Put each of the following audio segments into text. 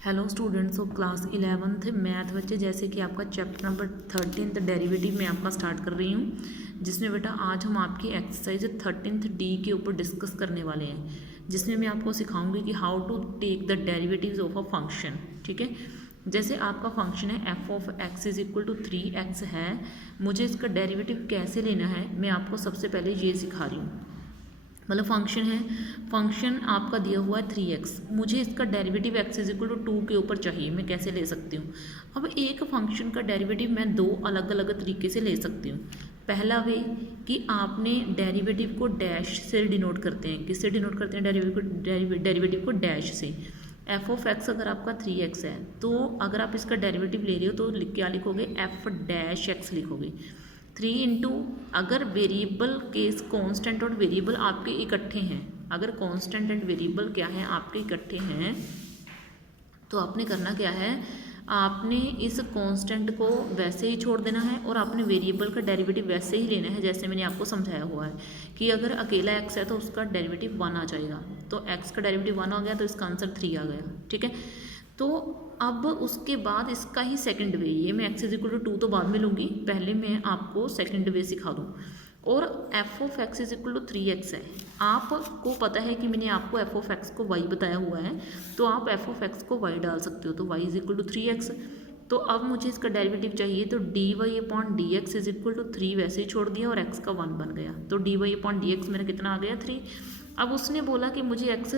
Hello students of class 11th math बच्चे, जैसे कि आपका चैप्टर नंबर 13 डेरिवेटिव में आपका स्टार्ट कर रही हूँ, जिसमें बेटा आज हम आपकी एक्सरसाइज 13 डी के ऊपर डिस्कस करने वाले हैं, जिसमें मैं आपको सिखाऊंगी कि how to take the derivatives of a function. ठीक है, जैसे आपका फंक्शन है F of x is equal to 3x है, मुझे इसका डेरिवेटिव कैसे लेना है मैं आपको सबसे पहले ये सिखा रही हूँ। मतलब फंक्शन है, फंक्शन आपका दिया हुआ है 3x, मुझे इसका derivative x is equal to 2 के ऊपर चाहिए, मैं कैसे ले सकती हूँ। अब एक फंक्शन का डेरिवेटिव मैं दो अलग अलग तरीके से ले सकती हूँ। पहला वे कि आपने डेरिवेटिव को डैश से डिनोट करते हैं, किससे डिनोट करते हैं डेरिवेटिव को डैश से। एफ ऑफ एक्स अगर आपका 3x है तो अगर आप इसका डेरिवेटिव ले रहे हो तो क्या लिखोगे, एफ डैश एक्स लिखोगे। 3 इंटू, अगर वेरिएबल केस कांस्टेंट और वेरिएबल आपके इकट्ठे हैं, अगर कांस्टेंट एंड वेरिएबल क्या है आपके इकट्ठे हैं, तो आपने करना क्या है, आपने इस कांस्टेंट को वैसे ही छोड़ देना है और आपने वेरिएबल का डेरिवेटिव वैसे ही लेना है जैसे मैंने आपको समझाया हुआ है कि अगर अकेला x है तो उसका डेरिवेटिव 1 आ जाएगा, तो x का डेरिवेटिव 1 आ गया तो इसका आंसर 3 आ गया। ठीक है, तो अब उसके बाद इसका ही सेकंड वे, ये मैं x इज इक्वल टू 2 तो बाद में लूँगी, पहले मैं आपको सेकंड वे सिखा दूँ। और f of x is equal to 3x है, आपको पता है कि मैंने आपको एफ ऑफ एक्स को y बताया हुआ है, तो आप एफ ऑफ एक्स को y डाल सकते हो, तो y is equal to 3x। तो अब मुझे इसका डेरिवेटिव चाहिए, तो d y upon d x is equal to 3 वैसे ही छोड़ दिया और x का 1 बन गया, तो d y upon d x मेरा कितना आ गया 3। अब उसने बोला कि मुझे x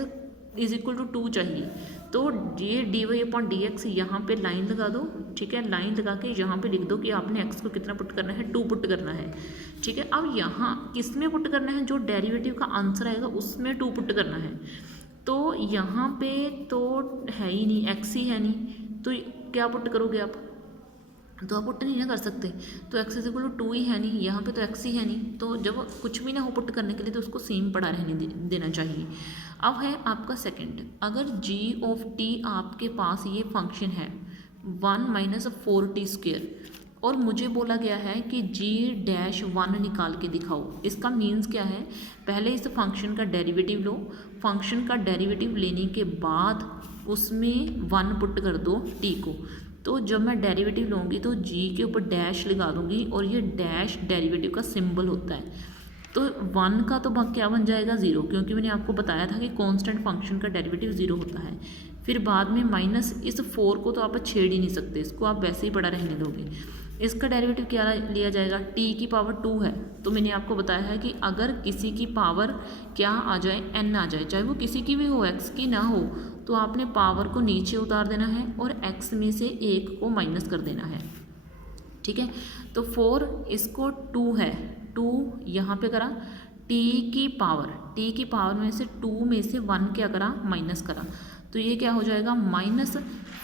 इज इक्वल टू 2 चाहिए, तो ये d y upon d x यहाँ पर लाइन लगा दो। ठीक है, लाइन लगा के यहाँ पे लिख दो कि आपने x को कितना पुट करना है, 2 पुट करना है। ठीक है, अब यहाँ किस में पुट करना है, जो डेरिवेटिव का आंसर आएगा उसमें 2 पुट करना है, तो यहाँ पे तो है ही नहीं, x ही है नहीं, तो क्या पुट करोगे आप, तो आप पुट नहीं ना कर सकते, तो x इज इक्वल टू 2 ही है नहीं, यहाँ पे तो x ही है नहीं, तो जब कुछ भी ना हो पुट करने के लिए तो उसको सेम पड़ा रहने देना चाहिए। अब है आपका सेकंड, अगर g ऑफ t आपके पास ये फंक्शन है 1 माइनस 4t² और मुझे बोला गया है कि g डैश 1 निकाल के दिखाओ, इसका मीन्स क्या है, पहले इस फंक्शन का डेरिवेटिव लो, फंक्शन का डेरिवेटिव लेने के बाद उसमें 1 पुट कर दो t को, तो जब मैं डेरिवेटिव लूँगी तो g के ऊपर डैश लगा दूँगी और ये डैश डेरिवेटिव का सिंबल होता है, तो 1 का तो क्या बन जाएगा 0, क्योंकि मैंने आपको बताया था कि कांस्टेंट फंक्शन का डेरिवेटिव 0 होता है। फिर बाद में माइनस इस 4 को तो आप छेड़ ही नहीं सकते, इसको आप वैसे ही पड़ा रहने दोगे। इसका डेरिवेटिव क्या लिया जाएगा, t की पावर 2 है, तो मैंने आपको बताया है कि अगर किसी की पावर क्या आ जाए, n आ जाए, चाहे वो किसी की भी हो, x की ना हो, तो आपने पावर को नीचे उतार देना है और x में से 1 को माइनस कर देना है। ठीक है, तो 4 इसको 2 है, 2 यहाँ पे करा, t की पावर में से 2 में से 1 क्या करा, माइनस करा, तो ये क्या हो जाएगा, माइनस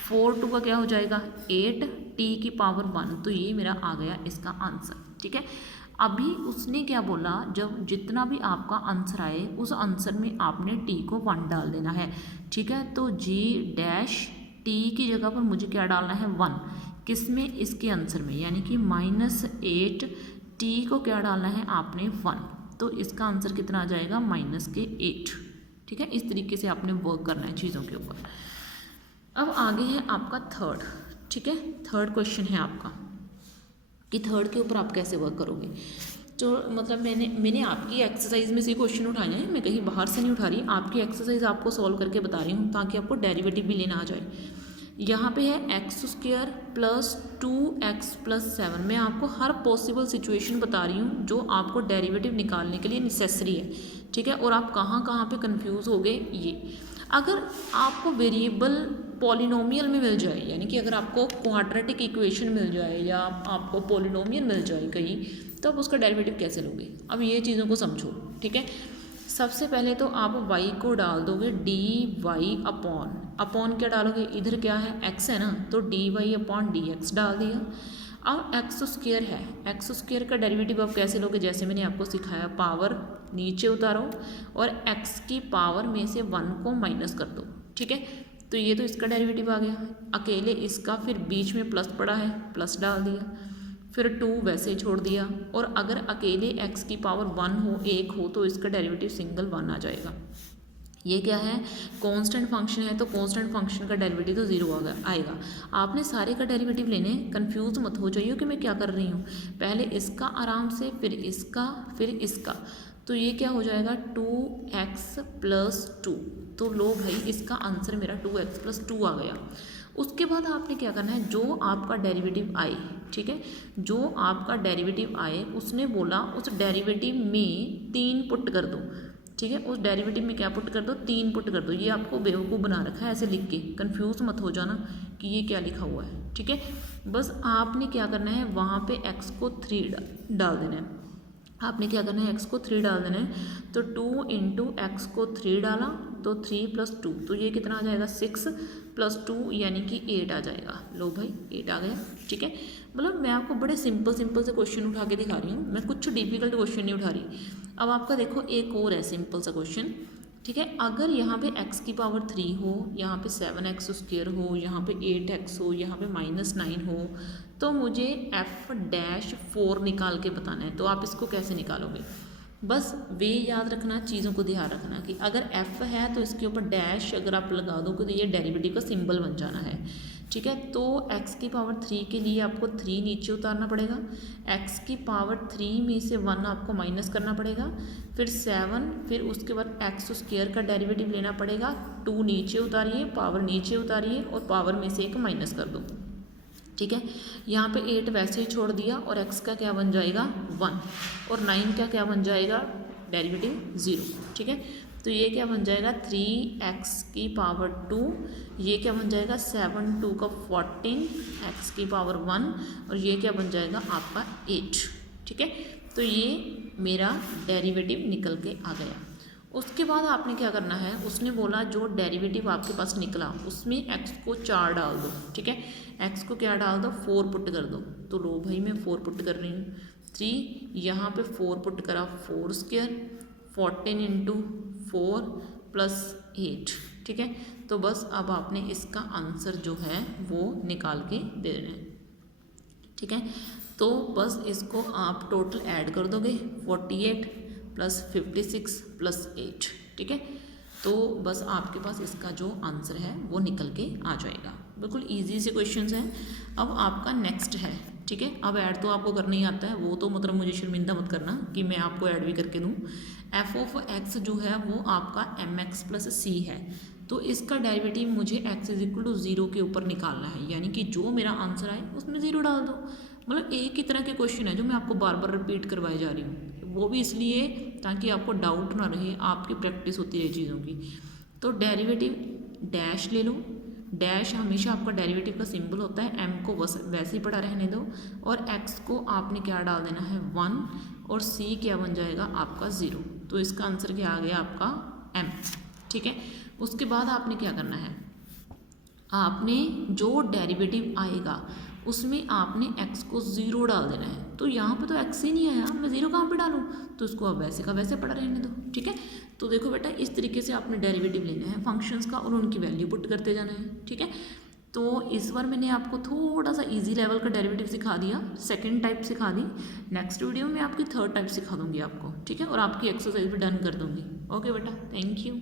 4 2 का क्या हो जाएगा 8, t की पावर 1, तो ये मेरा आ गया इसका आंसर। ठीक है, अभी उसने क्या बोला, जब जितना भी आपका आंसर आए उस आंसर में आपने t को 1 डाल देना है। ठीक है, तो g डैश t की जगह पर मुझे क्या डालना है 1, किस में, इसके आंसर में, यानी कि -8 t को क्या डालना है आपने 1, तो इसका आंसर कितना आ जाएगा -8। ठीक है, इस तरीके से आपने वर्क करना है चीज़ों के ऊपर। अब आगे है आपका थर्ड। ठीक है, थर्ड क्वेश्चन है आपका कि थर्ड के ऊपर आप कैसे वर्क करोगे। तो मतलब मैंने आपकी एक्सरसाइज में से क्वेश्चन उठाए हैं, मैं कहीं बाहर से नहीं उठा रही, आपकी एक्सरसाइज आपको सॉल्व करके बता रही हूँ ताकि आपको डेरिवेटिव भी लेना आ जाए। यहाँ पे है x² प्लस 2x प्लस 7, मैं आपको हर पॉसिबल सिचुएशन बता रही हूँ जो आपको डेरिवेटिव निकालने के लिए नेसेसरी है। ठीक है, और आप कहाँ कहाँ पे कंफ्यूज हो गए, ये अगर आपको वेरिएबल पॉलिनोमियल में मिल जाए, यानी कि अगर आपको क्वाड्रेटिक इक्वेशन मिल जाए या आपको पॉलिनोमियल मिल जाए कहीं, तो आप उसका डेरिवेटिव कैसे लोगे। अब ये चीज़ों को समझो। ठीक है, सबसे पहले तो आप y को डाल दोगे dy अपॉन क्या डालोगे, इधर क्या है x है ना, तो dy अपॉन dx डाल दिया। अब x² है, x² का डेरिवेटिव आप कैसे लोगे, जैसे मैंने आपको सिखाया, पावर नीचे उतारो और x की पावर में से 1 को माइनस कर दो। ठीक है, तो ये तो इसका डेरिवेटिव आ गया, अकेले इसका फिर बीच में प्लस पड़ा है, प्लस डाल दिया, फिर 2 वैसे छोड़ दिया, और अगर अकेले x की पावर 1 हो, 1 हो, तो इसका डेरिवेटिव सिंगल 1 आ जाएगा। ये क्या है, कांस्टेंट फंक्शन है, तो कांस्टेंट फंक्शन का डेरिवेटिव तो जीरो आएगा। आपने सारे का डेरिवेटिव लेने, कंफ्यूज मत हो जाइए कि मैं क्या कर रही हूँ। पहले इसका आराम से, फिर इसका, फिर इसका, तो ये क्या हो जाएगा 2x + 2। तो लो भाई, इसका आंसर मेरा 2x + 2 आ गया। उसके बाद आपने क्या करना है, जो आपका डेरिवेटिव आए, ठीक है, जो आपका डेरिवेटिव आए उसने बोला उस डेरिवेटिव में 3 पुट कर दो, ठीक है, उस डेरिवेटिव में क्या पुट कर दो, 3 पुट कर दो। ये आपको बेवकूफ़ बना रखा है ऐसे लिख के, कंफ्यूज मत हो जाना कि ये क्या लिखा हुआ है, ठीक है। बस आपने क्या करना है, वहाँ पे x को 3 डाल देना है। आपने क्या करना है, x को 3 डाल देना है, तो 2 × x को 3 डाला तो 3 + 2, तो ये कितना आ जाएगा 6 + 2 यानी कि 8 आ जाएगा। लो भाई 8 आ गया, ठीक है। मतलब मैं आपको बड़े सिंपल से क्वेश्चन उठा के दिखा रही हूँ, मैं कुछ डिफिकल्ट क्वेश्चन नहीं उठा रही। अब आपका देखो एक और है सिंपल सा क्वेश्चन, ठीक है। अगर यहाँ पे x⁻³ हो, यहाँ पे 7x² हो, यहाँ पे 8x हो, यहाँ पे -9 हो, तो मुझे f' 4 निकाल के बताना है। तो आप इसको कैसे निकालोगे, बस वे याद रखना, चीज़ों को ध्यान रखना कि अगर f है तो इसके ऊपर डैश अगर आप लगा दो तो ये डेरिवेटिव का सिंबल बन जाना है, ठीक है। तो x⁻³ के लिए आपको 3 नीचे उतारना पड़ेगा, x⁻³ में से 1 आपको माइनस करना पड़ेगा, फिर 7, फिर उसके बाद x² का डेरिवेटिव लेना पड़ेगा, 2 नीचे उतारिए, पावर नीचे उतारिए और पावर में से 1 माइनस कर दो, ठीक है। यहाँ पे 8 वैसे ही छोड़ दिया और x का क्या बन जाएगा 1 और 9 का क्या बन जाएगा डेरिवेटिव 0, ठीक है। तो ये क्या बन जाएगा 3x⁻², ये क्या बन जाएगा 7 × 2 = 14 x⁻1 और ये क्या बन जाएगा आपका 8, ठीक है। तो ये मेरा डेरिवेटिव निकल के आ गया। उसके बाद आपने क्या करना है, उसने बोला जो डेरिवेटिव आपके पास निकला उसमें x को 4 डाल दो, ठीक है। x को क्या डाल दो 4 पुट कर दो, तो लो भाई मैं 4 पुट कर रही हूँ। 3 यहाँ पे 4 पुट करा 4², 14 × 4 + 8, ठीक है। तो बस अब आपने इसका आंसर जो है वो निकाल के दे देना है, ठीक है। तो बस इसको आप टोटल ऐड कर दोगे 48 + 56 + 8, ठीक है। तो बस आपके पास इसका जो आंसर है वो निकल के आ जाएगा। बिल्कुल इजी से क्वेश्चंस हैं। अब आपका नेक्स्ट है, ठीक है। अब ऐड तो आपको करना ही आता है, वो तो मतलब मुझे शर्मिंदा मत करना कि मैं आपको ऐड भी करके दूँ। f(x) जो है वो आपका mx + c है, तो इसका डेरिवेटिव मुझे x = 0 के ऊपर निकालना है, यानी कि जो मेरा आंसर आए उसमें 0 डाल दो। मतलब एक ही तरह के क्वेश्चन है जो मैं आपको बार बार रिपीट करवाई जा रही हूँ, वो भी इसलिए ताकि आपको डाउट ना रहे, आपकी प्रैक्टिस होती रहे चीज़ों की। तो डेरिवेटिव डैश ले लो, डैश हमेशा आपका डेरिवेटिव का सिंबल होता है, m को बस वैसे ही पड़ा रहने दो और x को आपने क्या डाल देना है 1 और c क्या बन जाएगा आपका 0। तो इसका आंसर क्या आ गया आपका m, ठीक है। उसके बाद आपने क्या करना है, आपने जो डेरिवेटिव आएगा उसमें आपने x को 0 डाल देना है। तो यहाँ पे तो x ही नहीं आया, मैं 0 कहाँ पे डालूँ, तो इसको अब वैसे का वैसे पड़ा रहने दो, ठीक है। तो देखो बेटा इस तरीके से आपने डेरिवेटिव लेना है फंक्शंस का और उनकी वैल्यू पुट करते जाना है, ठीक है। तो इस बार मैंने आपको थोड़ा सा इजी लेवल का डेरिवेटिव सिखा दिया, सेकंड टाइप सिखा दी। नेक्स्ट वीडियो में आपकी थर्ड टाइप सिखा दूंगी आपको, ठीक है, और आपकी एक्सरसाइज भी डन कर दूंगी। ओके बेटा, थैंक यू।